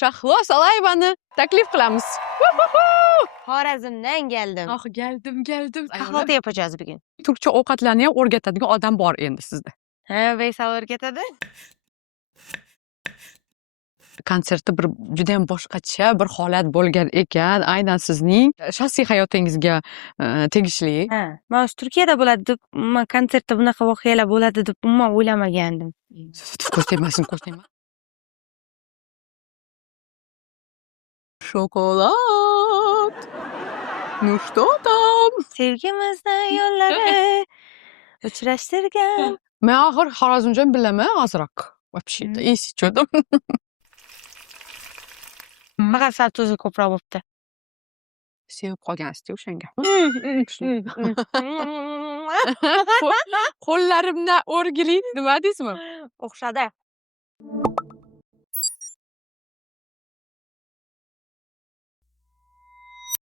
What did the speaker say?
Shahlo Salayevani taklif qilamiz. Xorazmdan keldim. Ah, keldim. Kahvaltı yapacağız bugün. Turkcha ovqatlarni ham o'rgatadigan odam bor endi sizda. Ha, Veysel o'rgatadi. Konsertda juda ham boshqacha bir holat bo'lgan ekan. Aynan sizning shaxsiy hayotingizga tegishli. Ha, men Turkiyada bo'ladi deb, men konsertda bunaqa voqealar bo'ladi deb umuman o'ylamagandim. Ko'z tegmasin. Shokolad. Ну что там? Sevgimizni yo'llari uchrashtirgan. Men axir xorazmcha bilaman ozroq. Вообще-то, esi cho'dim. Faqat sal tuzi ko'proq bo'libdi. Sevib qolgansiz-ku o'shanga. Qo'llarimdan o'rgiling, nima deysizmi? O'xshadi.